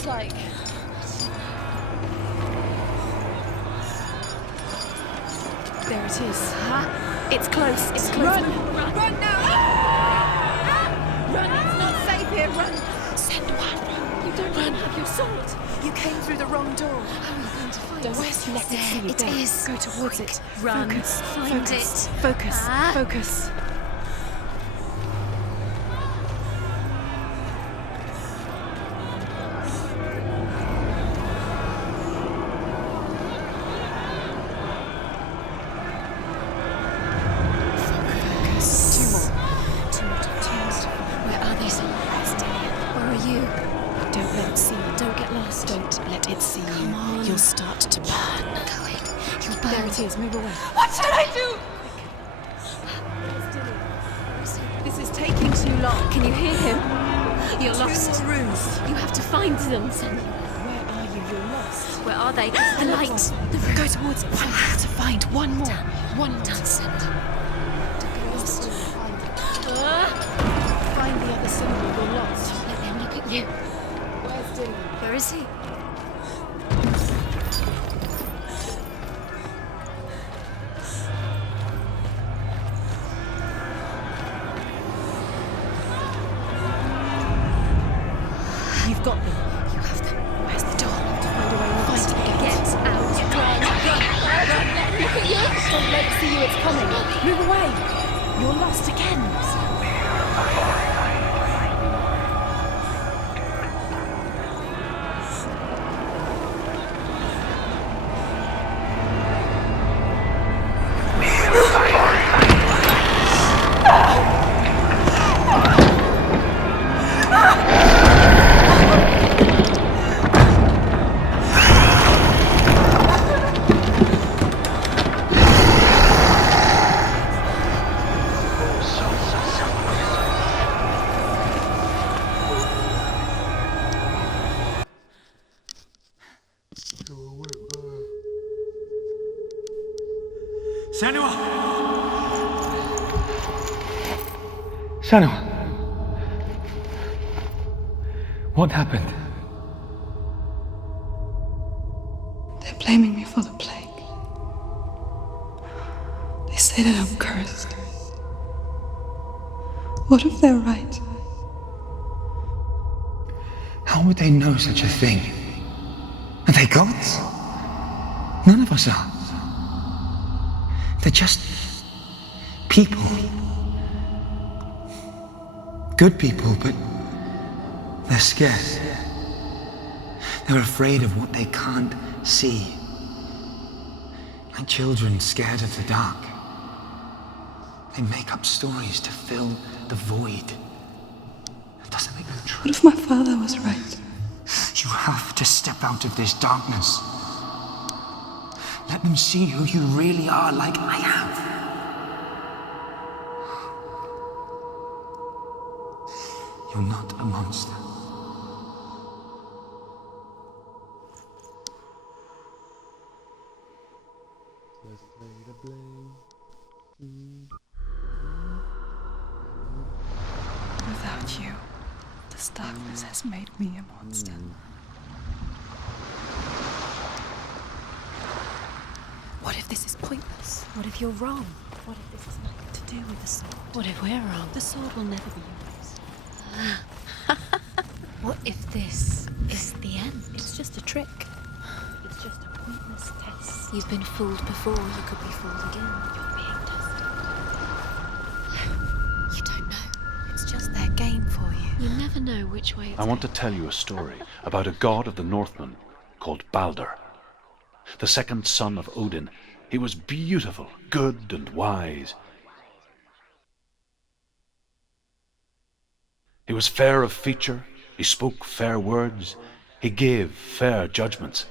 it's like. There it is. Huh? It's close. It's close. Run! Run now! Ah! Run! It's not safe here. Run! Send one. You don't run. Have your sword. You came through the wrong door. How are you going to find it? Where's Let it see you. It There. is. Go towards Quick. it. Run. Focus. Find Focus. it. Focus. Ah. Focus. Where are these? Where are you? Don't let it see you. Don't get lost. Don't let it see you. Come on. You'll start to burn. Going. You'll burn. There it is. Move away. What should I do? This is taking too long. Can you hear him? You're lost. Two more rooms. You have to find them, Sonia. Where are you? You're lost. Where are they? The light. The room. Go towards it. One more to find. One more. One more. Done, Sonia. Don't get lost. Find the other symbol. You're lost. Let them look at you. Where's Dylan? Where is he? You've got them. You have them. Where's the door? Find a way to find it. Get out. Look at you. Don't let it see you. It's coming. Move away. You're lost again. Sanua! Sanua! What happened? They're blaming me for the plague. They say that I'm cursed. What if they're right? How would they know such a thing? Are they gods? None of us are. They're just people. Good people, but they're scared. They're afraid of what they can't see. Like children scared of the dark. They make up stories to fill the void. That doesn't make them true. What if my father was right? You have to step out of this darkness. Let them see who you really are, like I have. You're not a monster. Without you, this darkness has made me a monster. What if this is pointless? What if you're wrong? What if this has nothing to do with the sword? What if we're wrong? The sword will never be yours. What if this is the end? It's just a trick. It's just a pointless test. You've been fooled before, you could be fooled again. You're being tested. You don't know. It's just their game for you. You never know which way it's I want to tell you a story about a god of the Northmen called Balder. The second son of Odin. He was beautiful, good and wise. He was fair of feature, he spoke fair words, he gave fair judgments.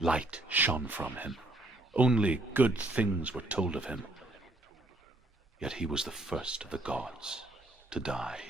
Light shone from him. Only good things were told of him. Yet he was the first of the gods to die.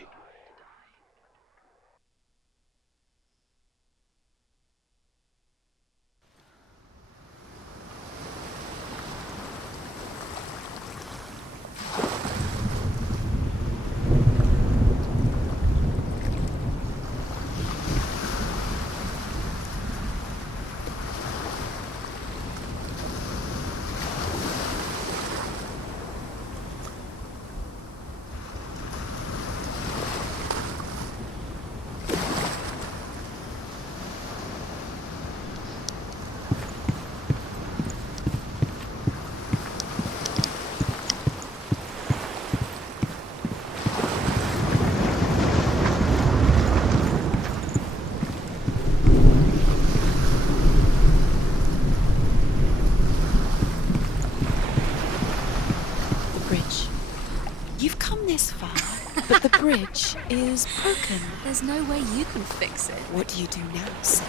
The bridge is broken. There's no way you can fix it. What do you do now, Sam?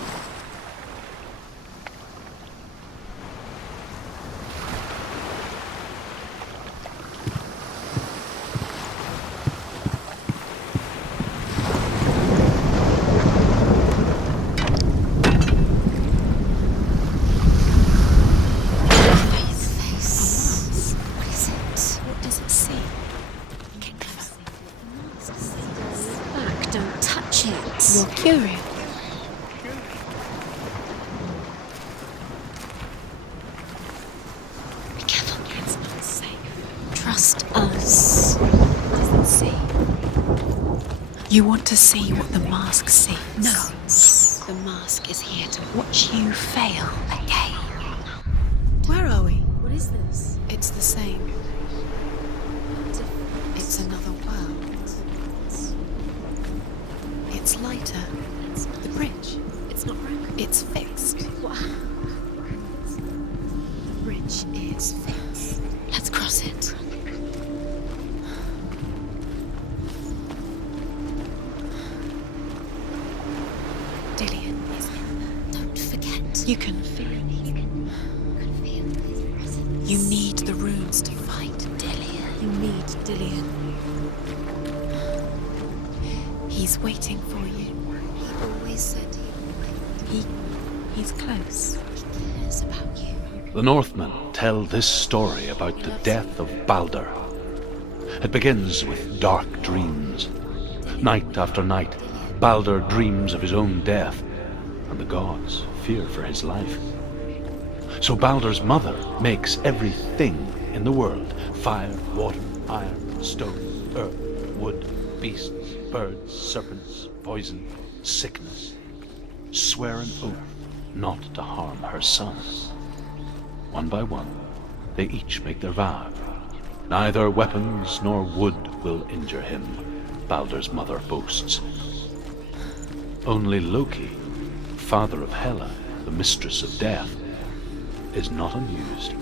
You're curious. Be careful, it's not safe. Trust us. Doesn't see. You want to see what the mask sees? No. The mask is here to watch you fail again. Where are we? What is this? It's the same. It's another world. It's lighter. The bridge. It's not broken. It's fixed. What? The bridge is fixed. Let's cross it. Dillian. Don't forget. You can feel it. You can feel his presence. You need the runes to fight. Dillian. You need Dillian. He's waiting for you. He always said he would wait. He's close. He cares about you. The Northmen tell this story about the death of Baldur. It begins with dark dreams. Night after night, Baldur dreams of his own death, and the gods fear for his life. So Baldur's mother makes everything in the world: fire, water, iron, stone, earth, wood, beasts, birds, serpents, poison, sickness. Swear an oath not to harm her son. One by one, they each make their vow. Neither weapons nor wood will injure him, Baldur's mother boasts. Only Loki, father of Hela, the mistress of death, is not amused.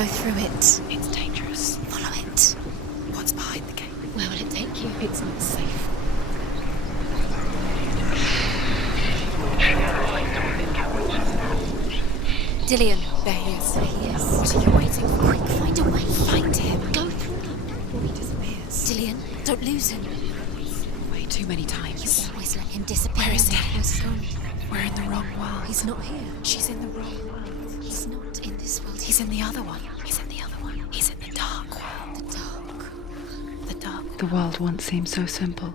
go through it. It's dangerous. Follow it. What's behind the gate? Where will it take you? It's not safe. Dillion. There he is. There he is. What are you waiting for? Quick, find a way. Find him. Go through them. Before he disappears. Dillion, don't lose him. Way too many You times. always let him disappear. Where is he? He's gone. We're in the wrong world. He's not here. She's in the wrong world. He's not in this world. He's in the other one. He's in the other one. He's in the dark world. the dark. The dark. The world once seemed so simple.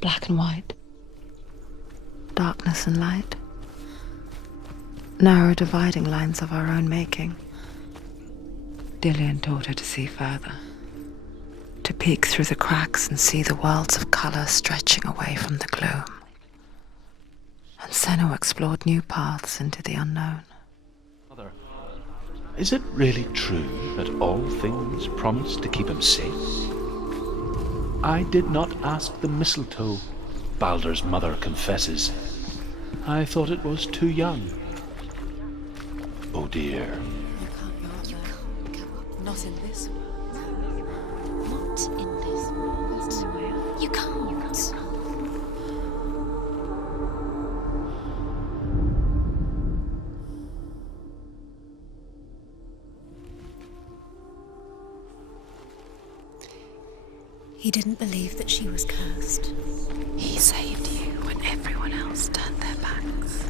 Black and white. Darkness and light. Narrow dividing lines of our own making. Dillion taught her to see further. To peek through the cracks and see the worlds of colour stretching away from the gloom. And Senna explored new paths into the unknown. Mother, is it really true that all things promise to keep him safe? I did not ask the mistletoe, Baldur's mother confesses. I thought it was too young. Oh dear. You can't go up there. Not in this world. Not in this world. You can't. He didn't believe that she was cursed. He saved you when everyone else turned their backs.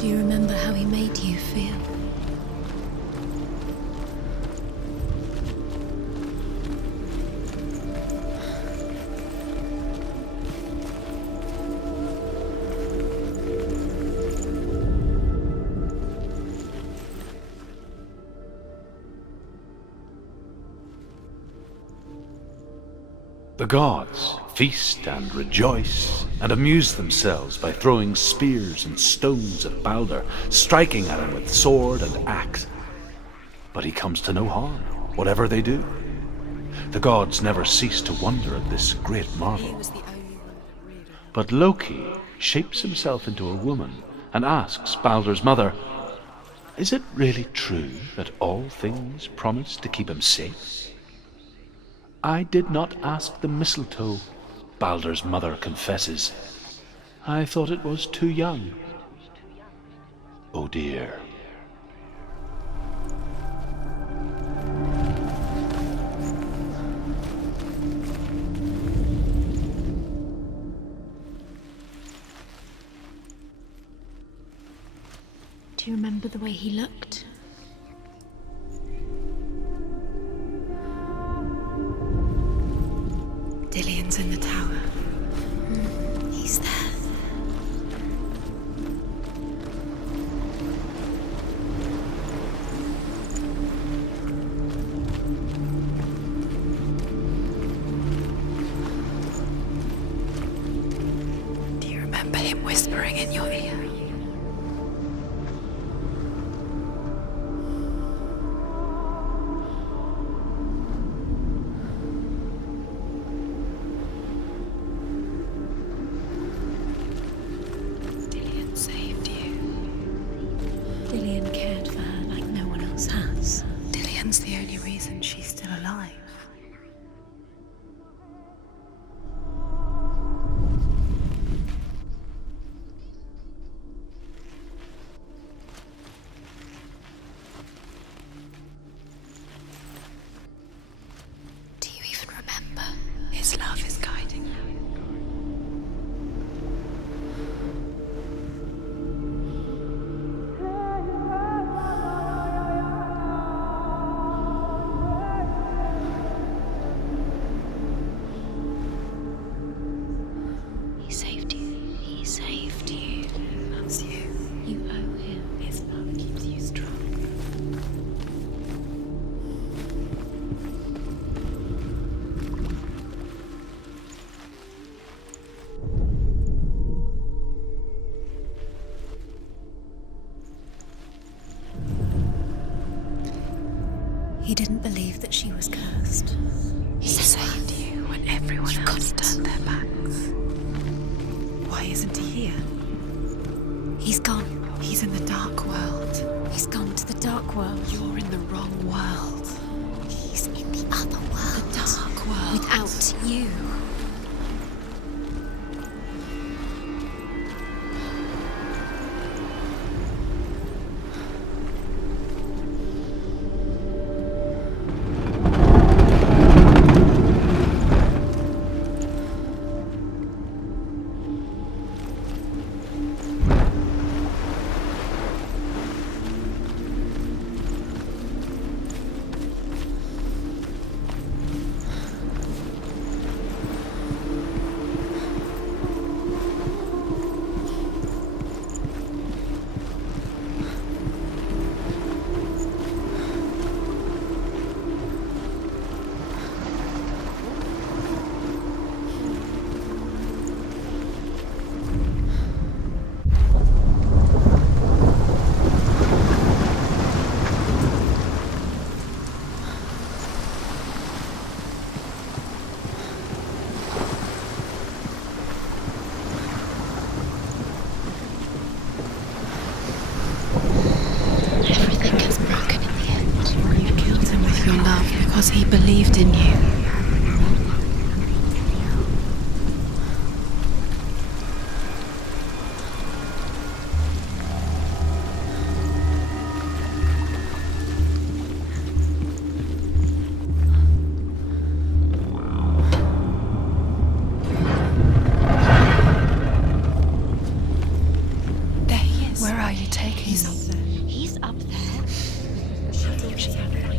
Do you remember how he made you feel? The gods feast and rejoice and amuse themselves by throwing spears and stones at Baldur, striking at him with sword and axe. But he comes to no harm, whatever they do. The gods never cease to wonder at this great marvel. He was the only one that really. But Loki shapes himself into a woman and asks Baldur's mother, "Is it really true that all things promise to keep him safe?" I did not ask the mistletoe, Baldur's mother confesses. I thought it was too young. Oh dear. Do you remember the way he looked? Dillion's in the tower. He's there. Do you remember him whispering in your ear? He didn't believe that she was cursed. He saved you when everyone else turned their backs. Why isn't he here? He's gone. He's in the dark world. He's gone to the dark world. You're in the wrong world. He's in the other world. The dark world. Without you. Everything gets broken in the end. You killed him with your love because he believed in you. There he is. Where are you taking He's me? up there. He's up there.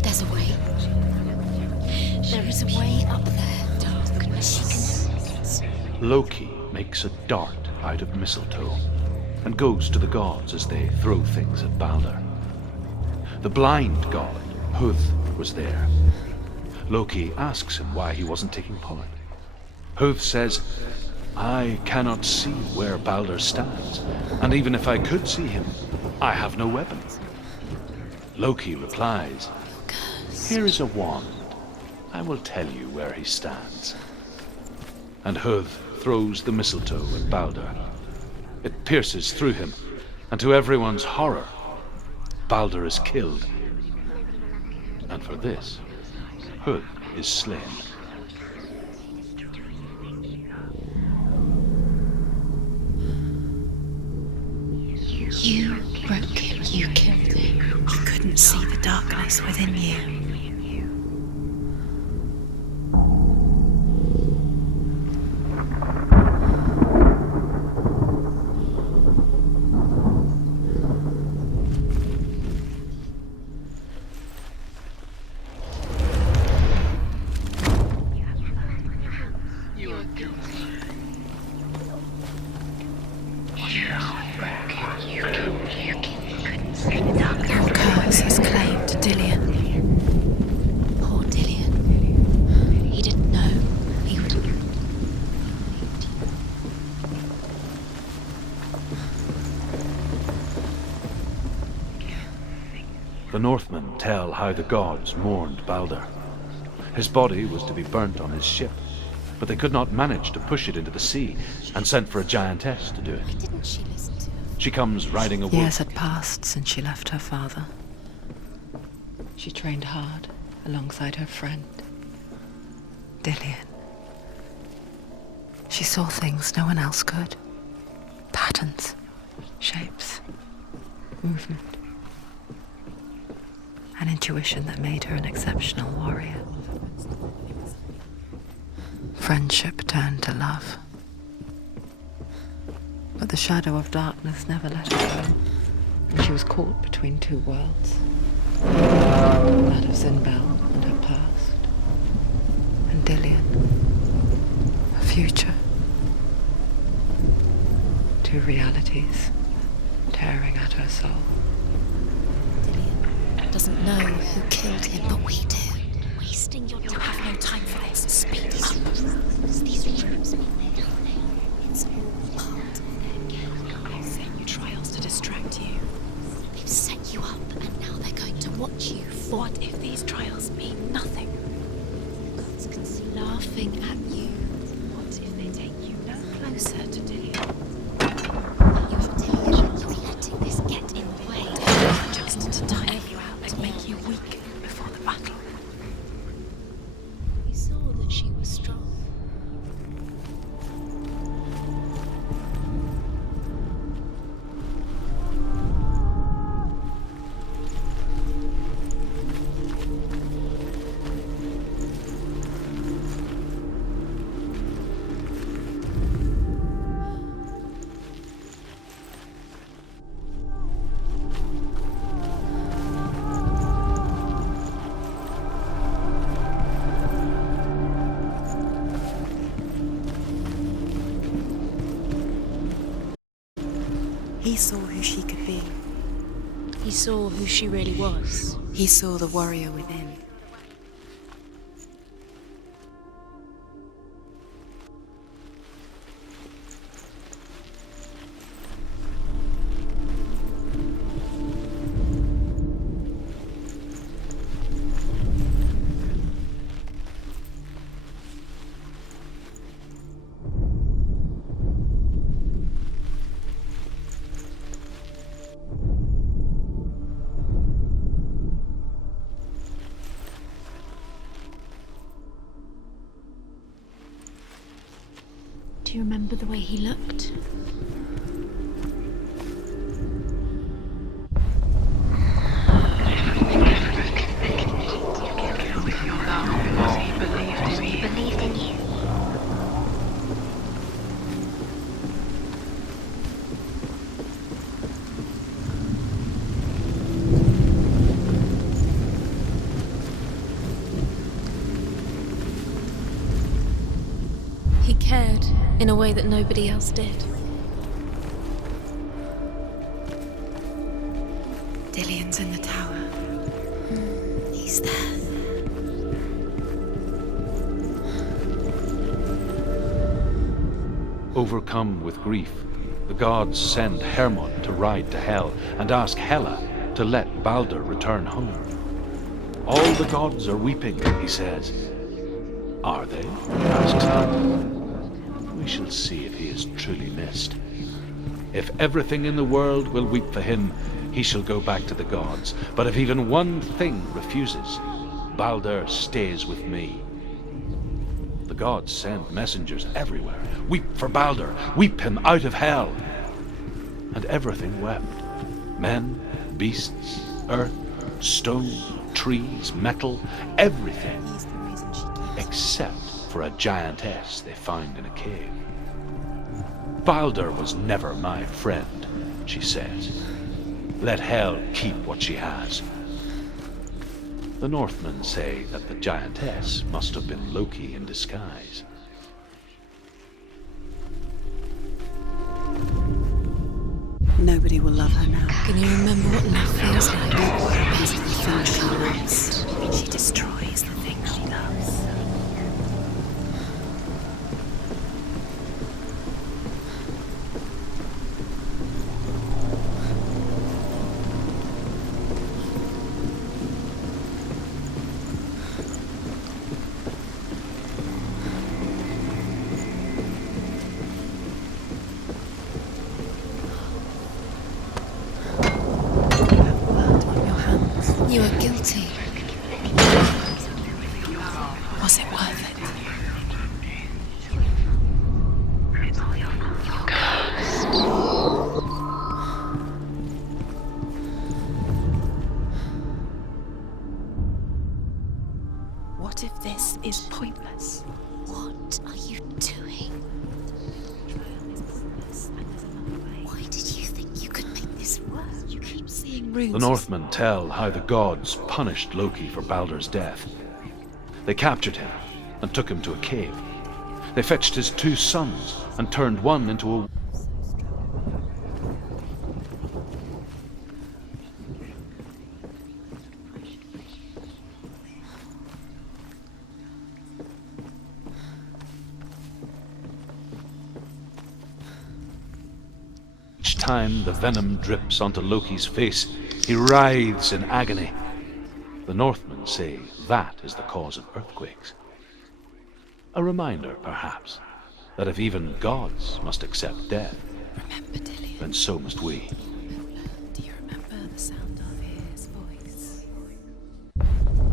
There's a way. There is a way up there. She can... Loki makes a dart out of mistletoe and goes to the gods as they throw things at Balder. The blind god, Huth, was there. Loki asks him why he wasn't taking part. Huth says, I cannot see where Balder stands, and even if I could see him, I have no weapon. Loki replies, here is a wand. I will tell you where he stands. And Huth throws the mistletoe at Balder. It pierces through him, and to everyone's horror, Balder is killed. And for this, Huth is slain. You broke him. You killed him. You couldn't see the darkness within you. Your curse is claimed to Dillian. Poor Dillian. He didn't know. He would... The Northmen tell how the gods mourned Balder. His body was to be burnt on his ship, but they could not manage to push it into the sea and sent for a giantess to do it. Didn't she listen to him? She comes riding a wolf. Years had passed since she left her father. She trained hard alongside her friend, Dillian. She saw things no one else could. Patterns, shapes, movement. An intuition that made her an exceptional warrior. Friendship turned to love. But the shadow of darkness never let her go, and she was caught between two worlds. That of Zinbel and her past, and Dillian, her future. Two realities tearing at her soul. Dillian doesn't know who killed him, but we do. Wasting your time. You have no time for this. Speed up. These rooms mean they're coming. It's all part of their game. I'll send you trials to distract you. They've set you up, and now they're going to watch you before. What if these trials mean nothing? Gods can see laughing at you. What if they take you no closer to Dillion? You have deliberately letting this get in the way. Just to tire you out, to make you weak before the battle. He saw that she was strong. He saw who she could be. He saw who she really was. He saw the warrior within. Do you remember the way he looked? He believed in you. He cared in a way that nobody else did. Dillion's in the tower. He's there. Overcome with grief, the gods send Hermod to ride to Hell and ask Hela to let Balder return home. All the gods are weeping, he says. Are they? Asks Hela. We shall see if he is truly missed. If everything in the world will weep for him, he shall go back to the gods. But if even one thing refuses, Balder stays with me. The gods send messengers everywhere. Weep for Balder, weep him out of Hell. And everything wept. Men, beasts, earth, stone, trees, metal, everything. Except for a giantess they find in a cave. Balder was never my friend, she says. Let Hel keep what she has. The Northmen say that the giantess must have been Loki in disguise. Nobody will love her now. Can you remember what love feels like? These are the things she loves. She destroys the things she loves. You are guilty. Was it worth it? What if this is pointless? What are you doing? Why did you think you could make this work? You keep seeing runes. The Northmen tell how the gods punished Loki for Balder's death. They captured him and took him to a cave. They fetched his 2 sons and turned one into a... Each time the venom drips onto Loki's face, he writhes in agony. The Northmen say that is the cause of earthquakes. A reminder, perhaps, that if even gods must accept death, Remember, Dillian? then so must we. Do you remember the sound of his voice?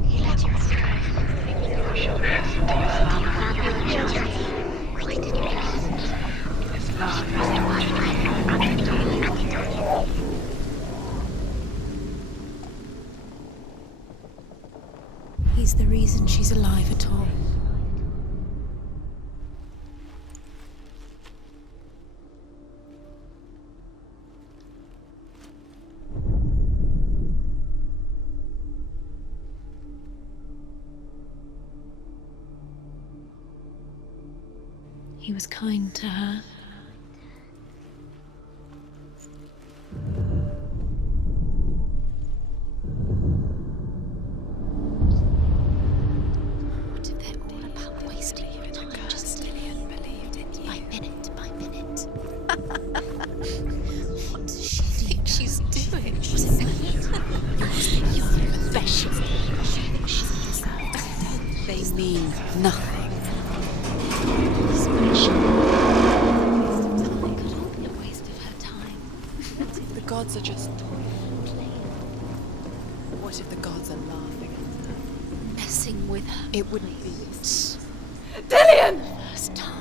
He led you astray. You should rest. Why did you listen? His love He's the reason she's alive at all. He was kind to her. What if they're all about wasting your time? Just Dillian believed in you. by minute. What does she think she's doing? You're special. They mean nothing. Could all be a waste of her time. The gods are just What if the gods are laughing at her? Messing with her. It wouldn't be Dillian! First time.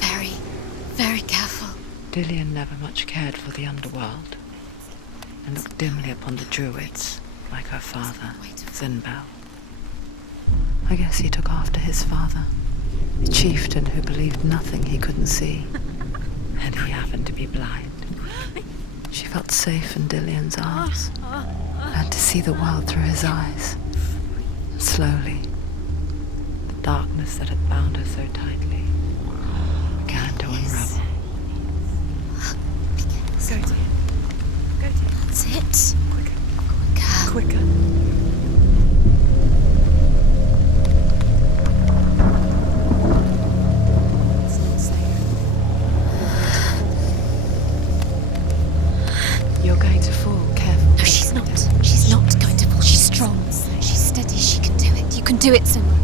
Very, very careful. Dillian never much cared for the underworld, and looked dimly upon the druids, like her father, Zinbel. I guess he took after his father, the chieftain who believed nothing he couldn't see, and he happened to be blind. She felt safe in Dillian's arms, learned to see the world through his eyes. And slowly, the darkness that had bound her so tightly began to unravel. Go to him. Go to him. That's it. Quicker. It's not safe. You're going to fall. Careful. No, she's not. She's not going to fall. She's strong. She's steady. She can do it. You can do it, Simran.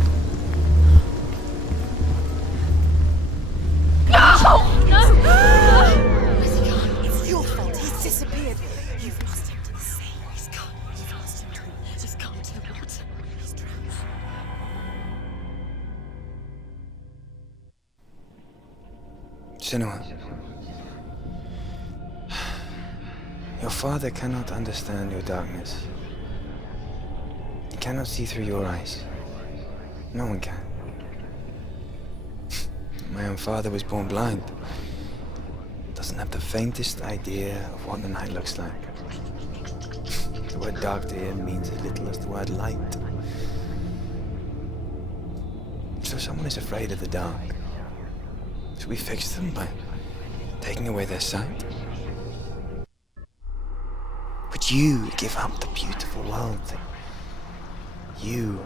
Where's he gone? It's your fault. He's disappeared. You've lost him to the sea. He's gone. You've lost him to him. He's gone to the water. He's drowned. Senua, your father cannot understand your darkness. He cannot see through your eyes. No one can. My own father was born blind. Doesn't have the faintest idea of what the night looks like. The word dark to him means as little as the word light. So if someone is afraid of the dark, should we fix them by taking away their sight? Would you give up the beautiful world that you,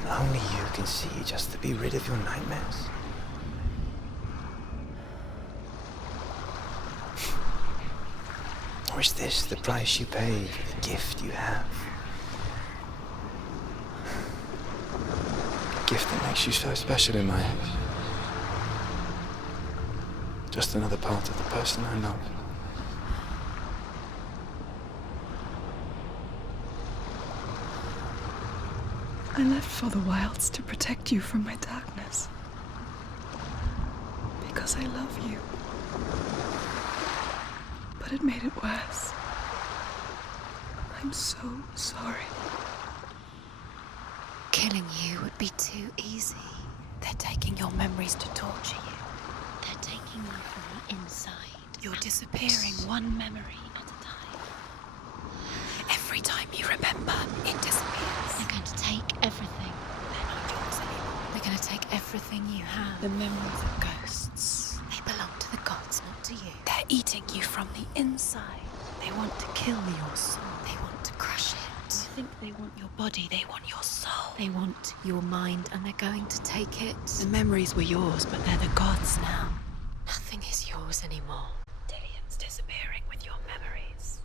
and only you, can see just to be rid of your nightmares? Or is this the price you pay for the gift you have? A gift that makes you so special in my eyes. Just another part of the person I love. I left for the wilds to protect you from my darkness. Because I love you. But it made it worse. I'm so sorry. Killing you would be too easy. They're taking your memories to torture you. They're taking you from the inside. You're disappearing one memory at a time. Every time you remember, it disappears. They're going to take everything. They're not yours anymore. They're going to take everything you have. The memories of ghosts. They belong to the gods, not to you. They're eating you from the inside. They want to kill your soul. They want to crush it. think they want your body, they want your soul. They want your mind and they're going to take it. The memories were yours, but they're the gods now. Nothing is yours anymore. Dillion's disappearing with your memories.